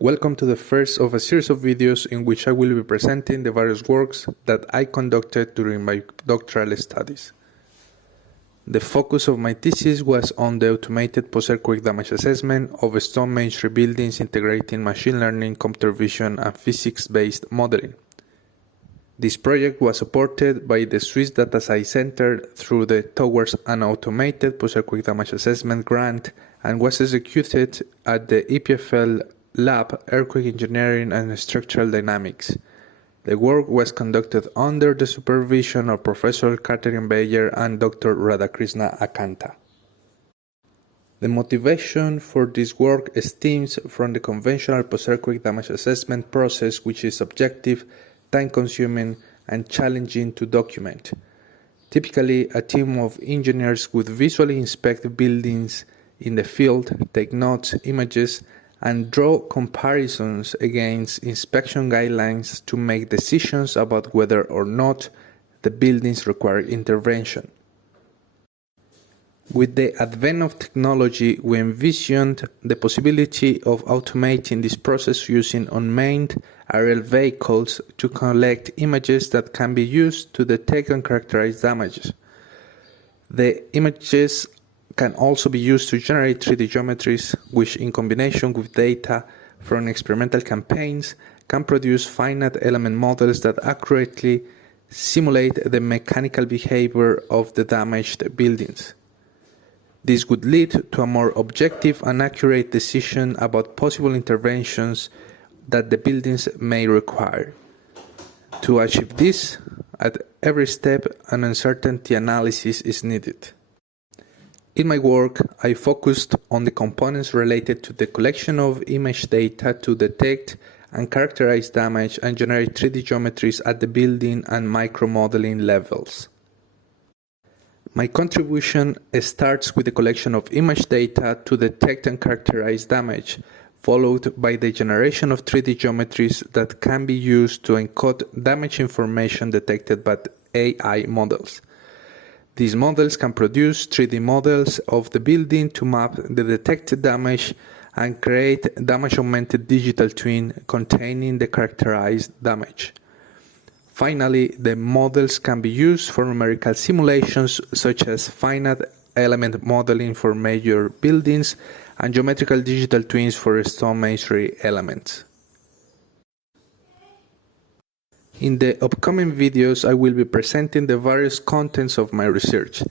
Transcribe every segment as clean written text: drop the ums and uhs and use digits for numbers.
Welcome to the first of a series of videos in which I will be presenting the various works that I conducted during my doctoral studies. The focus of my thesis was on the automated post-earthquake damage assessment of stone masonry buildings integrating machine learning, computer vision, and physics-based modeling. This project was supported by the Swiss Data Science Center through the Towards an Automated Post-Earthquake Damage Assessment grant and was executed at the EPFL Lab, Earthquake Engineering and Structural Dynamics. The work was conducted under the supervision of Professor Catherine Bayer and Dr. Radhakrishna Akanta. The motivation for this work stems from the conventional post-earthquake damage assessment process, which is subjective, time-consuming, and challenging to document. Typically, a team of engineers would visually inspect buildings in the field, take notes, images, and draw comparisons against inspection guidelines to make decisions about whether or not the buildings require intervention. With the advent of technology, we envisioned the possibility of automating this process using unmanned aerial vehicles to collect images that can be used to detect and characterize damages. The images can also be used to generate 3D geometries, which in combination with data from experimental campaigns can produce finite element models that accurately simulate the mechanical behavior of the damaged buildings. This would lead to a more objective and accurate decision about possible interventions that the buildings may require. To achieve this, at every step, an uncertainty analysis is needed. In my work, I focused on the components related to the collection of image data to detect and characterize damage and generate 3D geometries at the building and micromodeling levels. My contribution starts with the collection of image data to detect and characterize damage, followed by the generation of 3D geometries that can be used to encode damage information detected by AI models. These models can produce 3D models of the building to map the detected damage and create damage-augmented digital twin containing the characterized damage. Finally, the models can be used for numerical simulations such as finite element modeling for major buildings and geometrical digital twins for stone masonry elements. In the upcoming videos, I will be presenting the various contents of my research,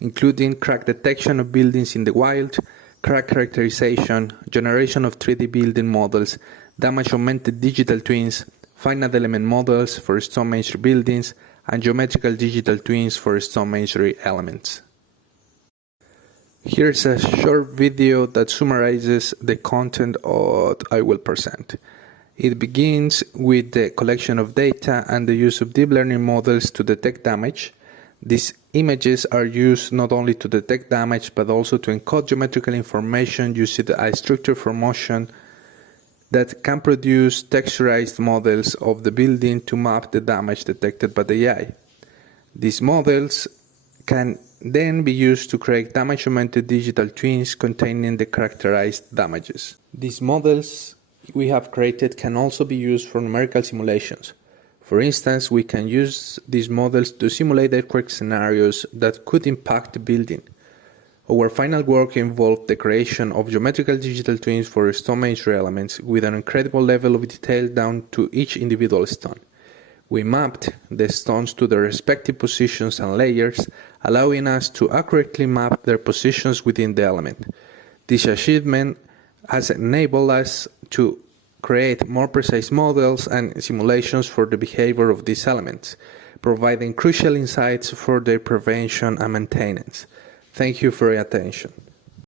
including crack detection of buildings in the wild, crack characterization, generation of 3D building models, damage-augmented digital twins, finite element models for stone masonry buildings, and geometrical digital twins for stone masonry elements. Here's a short video that summarizes the content that I will present. It begins with the collection of data and the use of deep learning models to detect damage. These images are used not only to detect damage but also to encode geometrical information using a structure for motion that can produce texturized models of the building to map the damage detected by the AI. These models can then be used to create damage-augmented digital twins containing the characterized damages. These models we have created can also be used for numerical simulations. For instance, we can use these models to simulate earthquake scenarios that could impact the building. Our final work involved the creation of geometrical digital twins for stone masonry elements with an incredible level of detail down to each individual stone. We mapped the stones to their respective positions and layers, allowing us to accurately map their positions within the element. This achievement has enabled us to create more precise models and simulations for the behavior of these elements, providing crucial insights for their prevention and maintenance. Thank you for your attention.